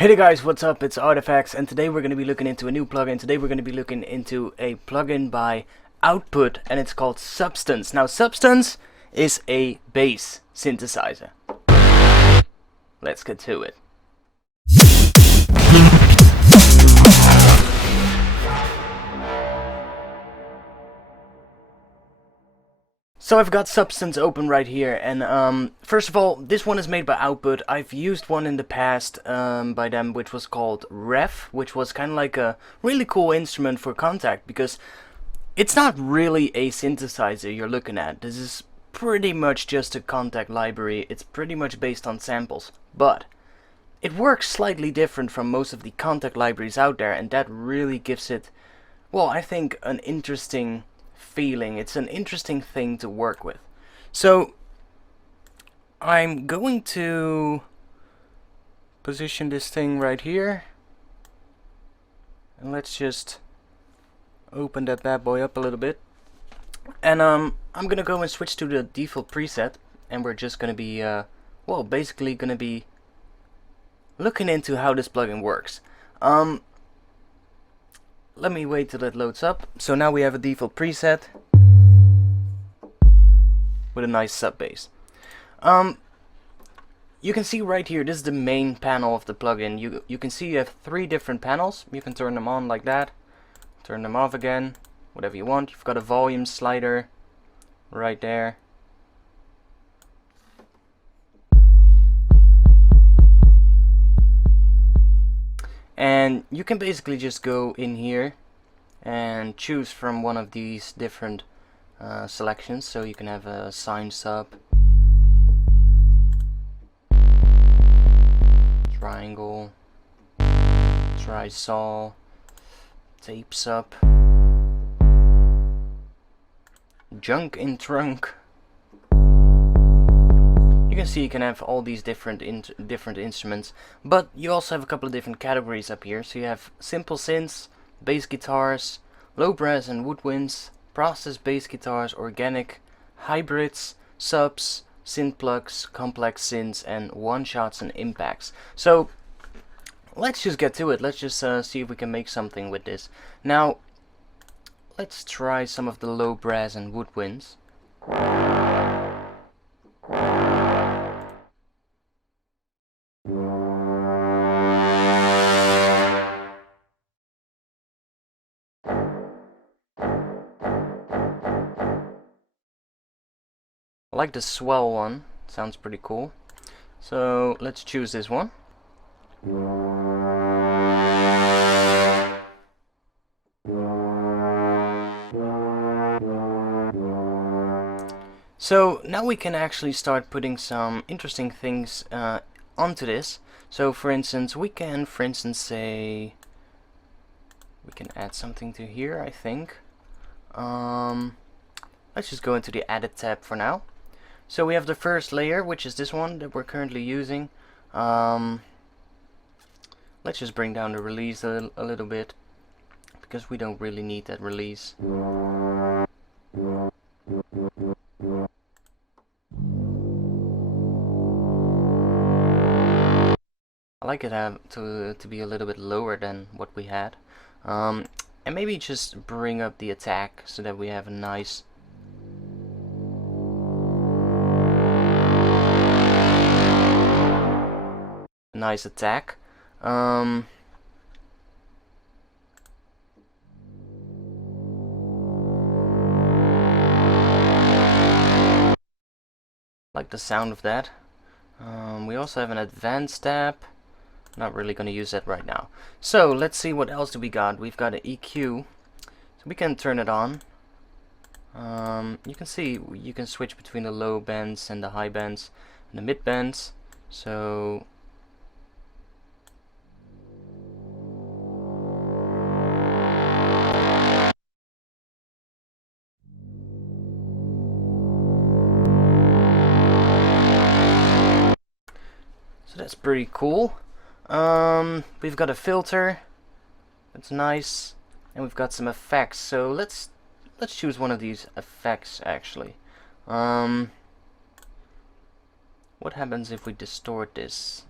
Hey there guys, what's up? It's ARTFX, and today we're going to be looking into a new plugin. Today we're going to be looking into a plugin by Output, and it's called Substance. Now Substance is a bass synthesizer. Let's get to it. So I've got Substance open right here, and first of all, this one is made by Output. I've used one in the past by them, which was called Ref, which was kind of like a really cool instrument for Contact, because it's not really a synthesizer you're looking at. This is pretty much just a Contact library. It's pretty much based on samples, but it works slightly different from most of the Contact libraries out there, and that really gives it, well, I think, an interesting feeling. It's an interesting thing to work with. So I'm going to position this thing right here, and let's just open that bad boy up a little bit, and I'm gonna go and switch to the default preset, and we're just gonna be well, basically gonna be looking into how this plugin works. Let me wait till it loads up. So now we have a default preset with a nice sub bass. You can see right here, this is the main panel of the plugin. You can see you have 3 different panels. You can turn them on like that, turn them off again, whatever you want. You've got a volume slider right there. And you can basically just go in here and choose from one of these different selections. So you can have a sine sub, triangle, trisol, tape sub, junk in trunk. You can see you can have all these different instruments, but you also have a couple of different categories up here. So you have simple synths, bass guitars, low brass and woodwinds, processed bass guitars, organic, hybrids, subs, synth plugs, complex synths, and one-shots and impacts. So let's just get to it. Let's just see if we can make something with this. Now let's try some of the low brass and woodwinds. I like the swell one, sounds pretty cool. So let's choose this one. So now we can actually start putting some interesting things onto this. So for instance, we can say, we can add something to here, I think. Let's just go into the edit tab for now. So we have the first layer, which is this one that we're currently using. Let's just bring down the release a little bit, because we don't really need that release. I like it to be a little bit lower than what we had. And maybe just bring up the attack so that we have a nice attack. Like the sound of that. We also have an advanced tab. Not really going to use that right now. So let's see what else do we got. We've got an EQ, so we can turn it on. You can see you can switch between the low bands and the high bands and the mid bands. So that's pretty cool. We've got a filter, that's nice, and we've got some effects. So let's choose one of these effects actually. What happens if we distort this?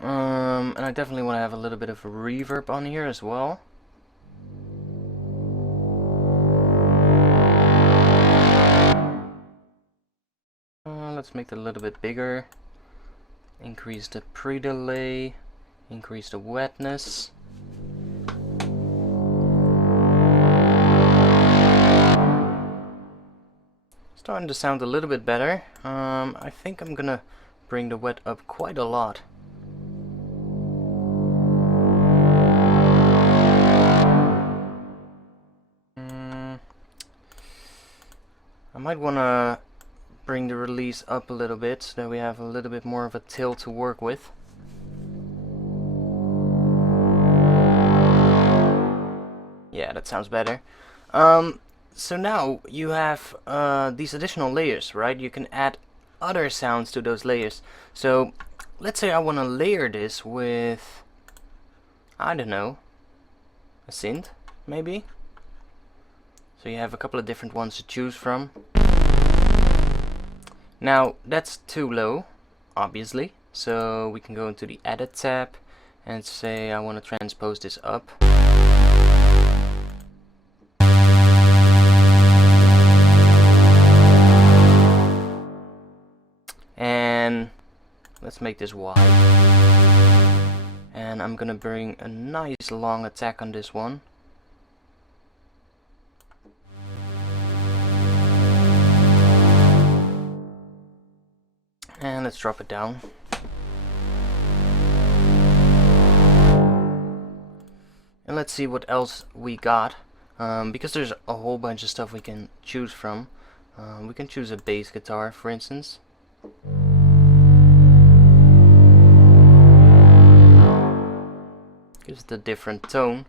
And I definitely want to have a little bit of reverb on here as well. Let's make it a little bit bigger. Increase the pre-delay. Increase the wetness. Starting to sound a little bit better. I think I'm gonna bring the wet up quite a lot. I might wanna bring the release up a little bit so that we have a little bit more of a tail to work with. Yeah, that sounds better. So now you have these additional layers, right? You can add other sounds to those layers. So let's say I want to layer this with, I don't know, a synth maybe. So you have a couple of different ones to choose from. Now that's too low, obviously, so we can go into the edit tab and say I want to transpose this up. And let's make this wide. And I'm gonna bring a nice long attack on this one. And let's drop it down. And let's see what else we got. Because there's a whole bunch of stuff we can choose from. We can choose a bass guitar, for instance. Gives it a different tone.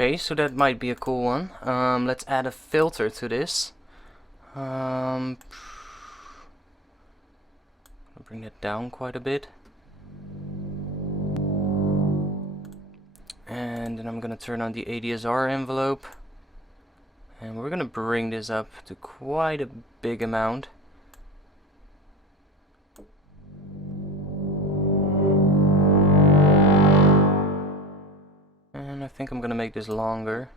Okay, so that might be a cool one. Let's add a filter to this. I'll bring that down quite a bit. And then I'm gonna turn on the ADSR envelope. And we're gonna bring this up to quite a big amount. I think I'm gonna make this longer.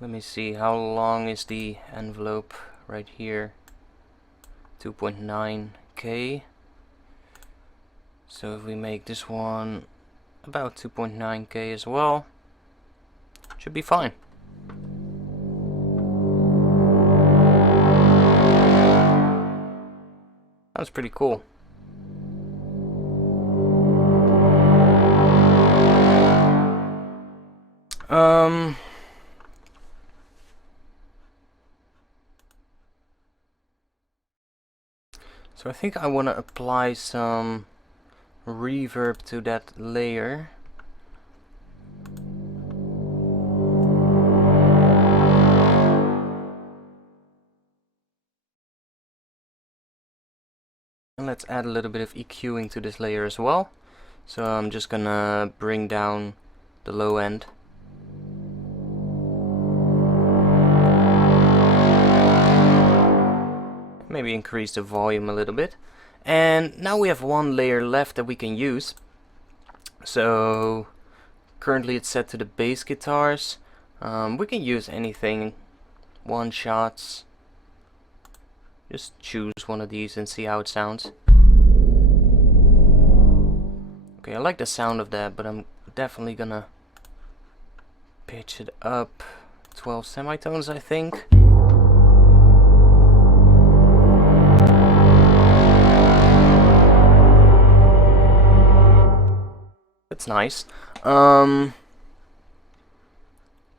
Let me see, how long is the envelope right here? 2.9K. So if we make this one about 2.9K as well, should be fine. That was pretty cool. So I think I want to apply some reverb to that layer. And let's add a little bit of EQing to this layer as well. So I'm just gonna bring down the low end. Maybe increase the volume a little bit. And now we have one layer left that we can use. So currently it's set to the bass guitars. We can use anything, one shots. Just choose one of these and see how it sounds. Okay, I like the sound of that, but I'm definitely gonna pitch it up 12 semitones, I think. That's nice.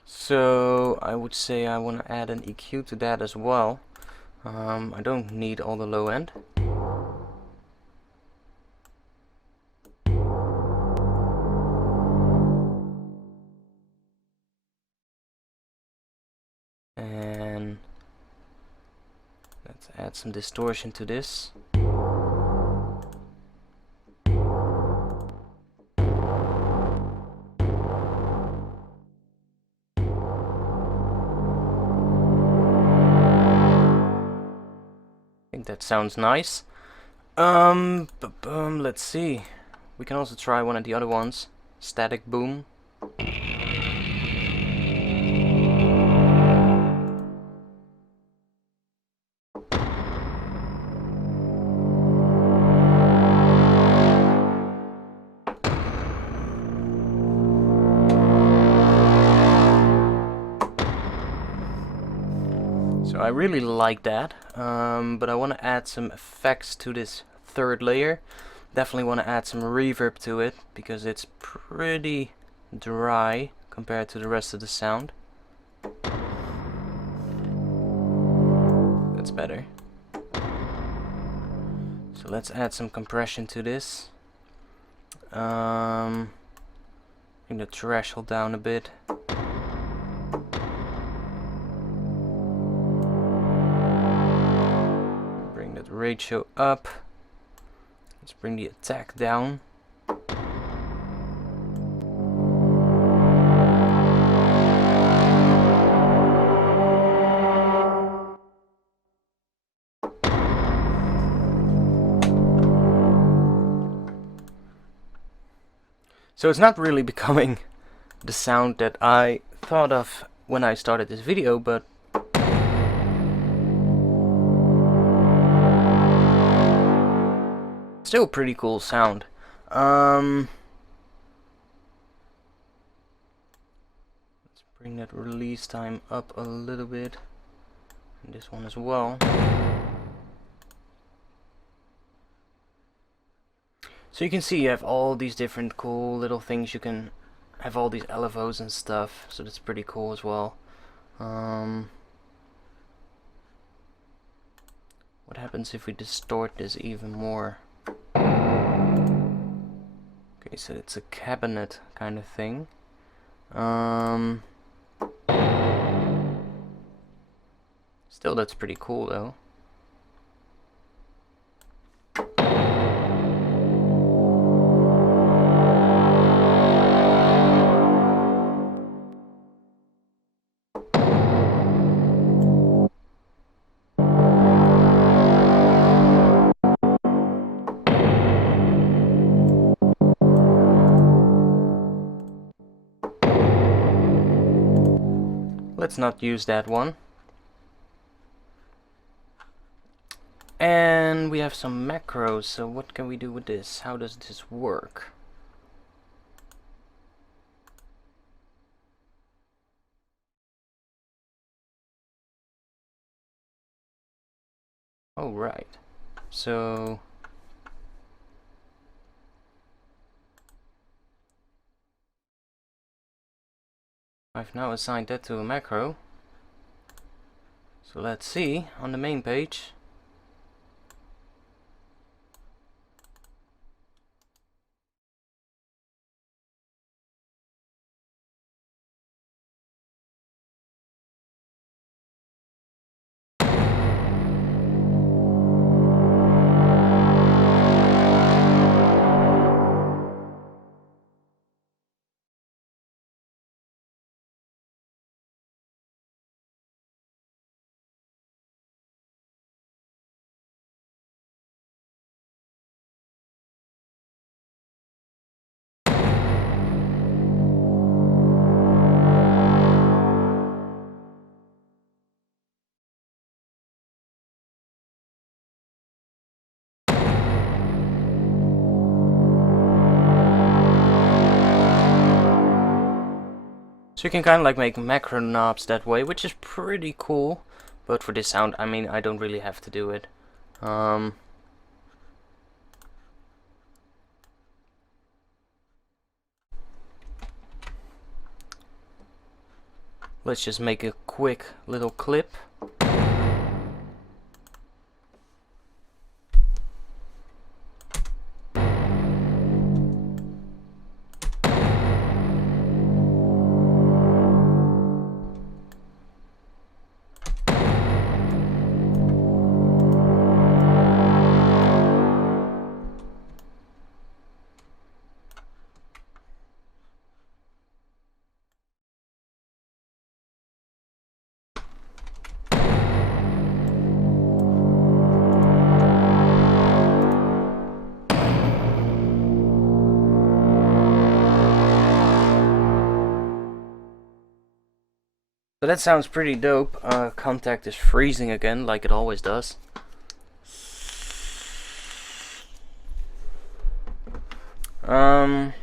So I would say I want to add an EQ to that as well. I don't need all the low end. And let's add some distortion to this. I think that sounds nice. Let's see. We can also try one of the other ones. Static boom. So I really like that, but I want to add some effects to this third layer. Definitely want to add some reverb to it, because it's pretty dry compared to the rest of the sound. That's better. So let's add some compression to this. Bring the threshold down a bit. Bring that ratio up. Let's bring the attack down. So it's not really becoming the sound that I thought of when I started this video, but still pretty cool sound. Let's bring that release time up a little bit, and this one as well. So you can see you have all these different cool little things. You can have all these LFOs and stuff, so that's pretty cool as well. What happens if we distort this even more? Okay, so it's a cabinet kind of thing. Still, that's pretty cool though. Let's not use that one. And we have some macros, so what can we do with this? How does this work? Oh, right. So I've now assigned that to a macro. So let's see on the main page. So you can kind of like make macro knobs that way, which is pretty cool. But for this sound, I mean, I don't really have to do it. Let's just make a quick little clip. So that sounds pretty dope. Contact is freezing again, like it always does. I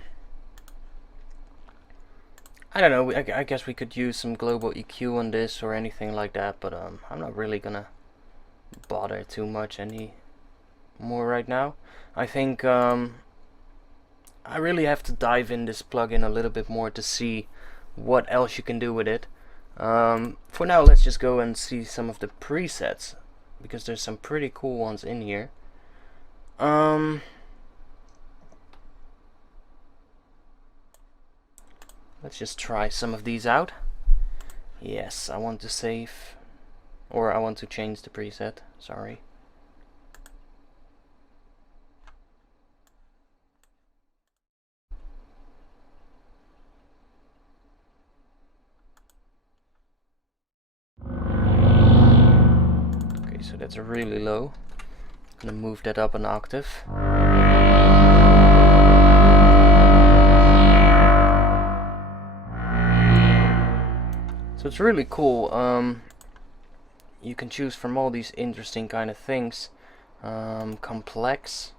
don't know, I guess we could use some global EQ on this or anything like that, but I'm not really gonna bother too much anymore right now. I think I really have to dive in this plugin a little bit more to see what else you can do with it. For now, let's just go and see some of the presets, because there's some pretty cool ones in here. Let's just try some of these out. Yes, I want to save, or I want to change the preset, sorry. Okay, so that's really low. I'm gonna move that up an octave. So it's really cool. You can choose from all these interesting kind of things. Complex.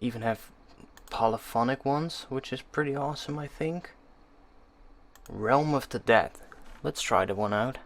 Even have polyphonic ones, which is pretty awesome, I think. Realm of the Dead. Let's try the one out.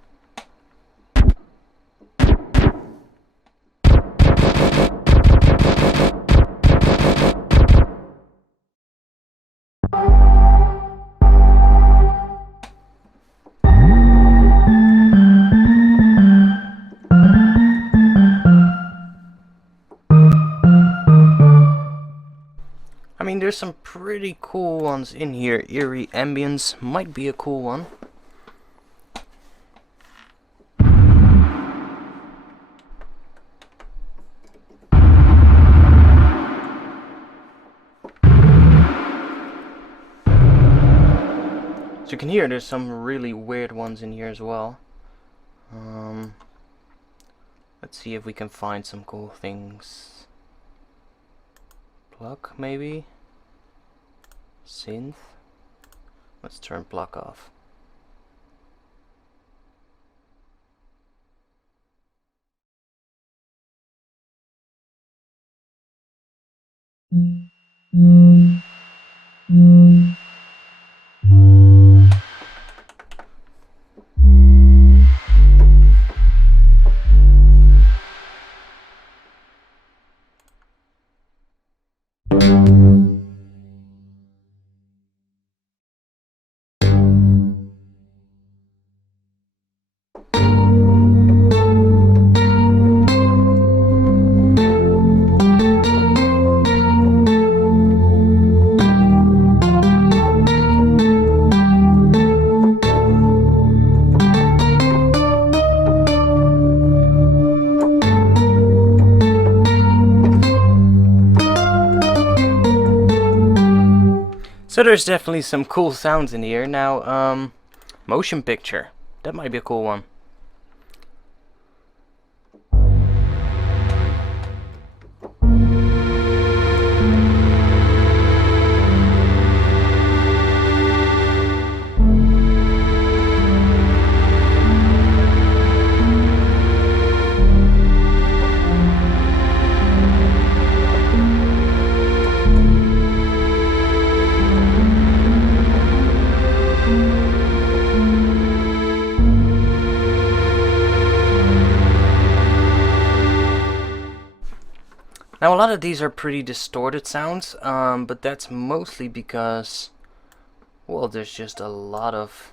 I mean, there's some pretty cool ones in here. Eerie Ambience might be a cool one. So you can hear there's some really weird ones in here as well. Let's see if we can find some cool things. Pluck, maybe? Synth? Let's turn pluck off. So there's definitely some cool sounds in here. Now, motion picture. That might be a cool one. Now a lot of these are pretty distorted sounds, but that's mostly because, well, there's just a lot of,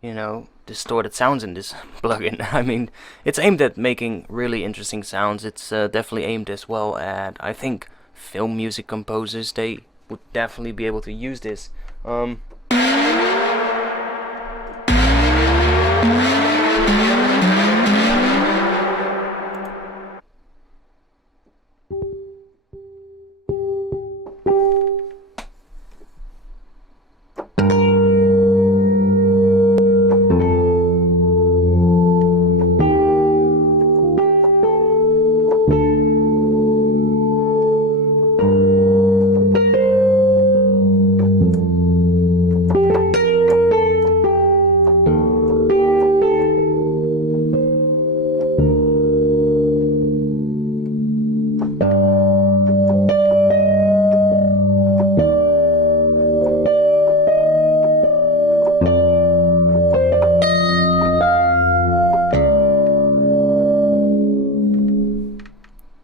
you know, distorted sounds in this plugin. I mean, it's aimed at making really interesting sounds. It's definitely aimed as well at, I think, film music composers. They would definitely be able to use this.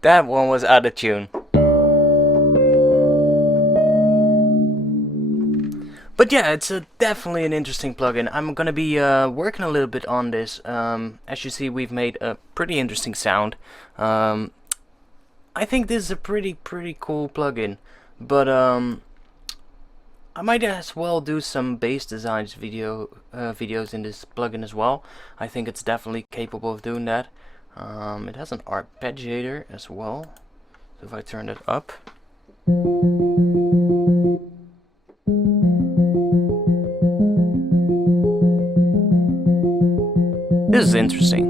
That one was out of tune. But yeah, it's definitely an interesting plugin. I'm gonna be working a little bit on this. As you see, we've made a pretty interesting sound. I think this is a pretty cool plugin, but I might as well do some bass designs videos in this plugin as well. I think it's definitely capable of doing that. It has an arpeggiator as well, so if I turn it up, this is interesting.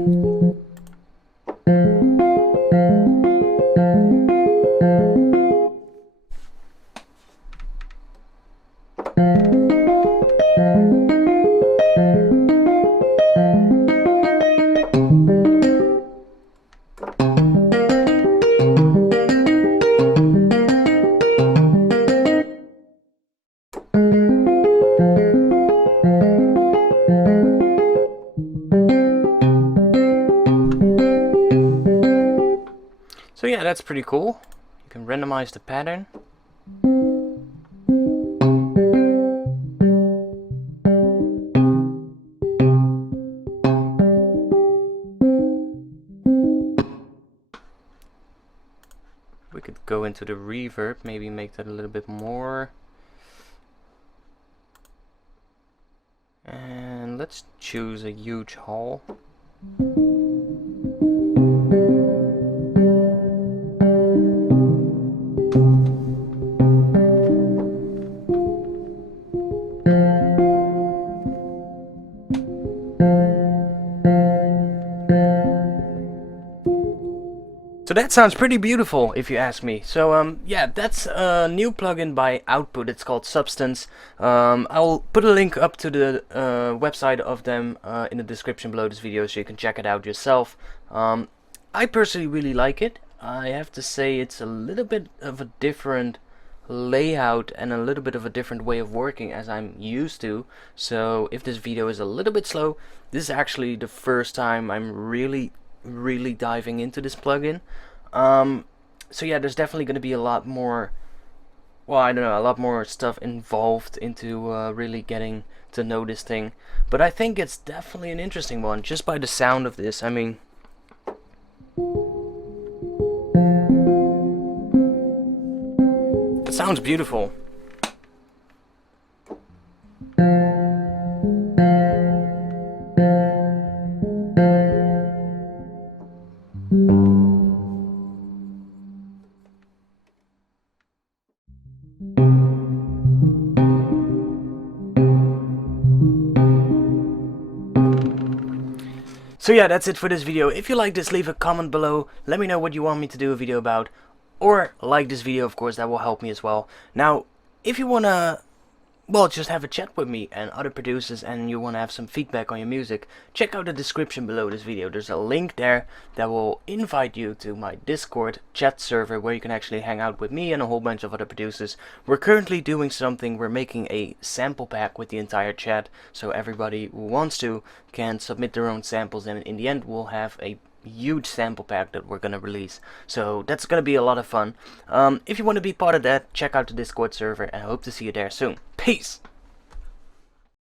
So yeah, that's pretty cool. You can randomize the pattern. We could go into the reverb, maybe make that a little bit more. And let's choose a huge hall. So that sounds pretty beautiful, if you ask me. So yeah, that's a new plugin by Output. It's called Substance. I'll put a link up to the website of them in the description below this video, so you can check it out yourself. I personally really like it. I have to say it's a little bit of a different layout and a little bit of a different way of working as I'm used to. So if this video is a little bit slow, this is actually the first time I'm really diving into this plugin. So yeah, there's definitely going to be a lot more, well, I don't know, a lot more stuff involved into really getting to know this thing. But I think it's definitely an interesting one, just by the sound of this. I mean, it sounds beautiful. So yeah, that's it for this video. If you like this, leave a comment below. Let me know what you want me to do a video about. Or like this video, of course, that will help me as well. Now, if you wanna, well, just have a chat with me and other producers, and you wanna have some feedback on your music, check out the description below this video. There's a link there that will invite you to my Discord chat server, where you can actually hang out with me and a whole bunch of other producers. We're currently doing something. We're making a sample pack with the entire chat, so everybody who wants to can submit their own samples, and in the end we'll have a huge sample pack that we're gonna release. So that's gonna be a lot of fun. If you want to be part of that, check out the Discord server, and I hope to see you there soon. Peace!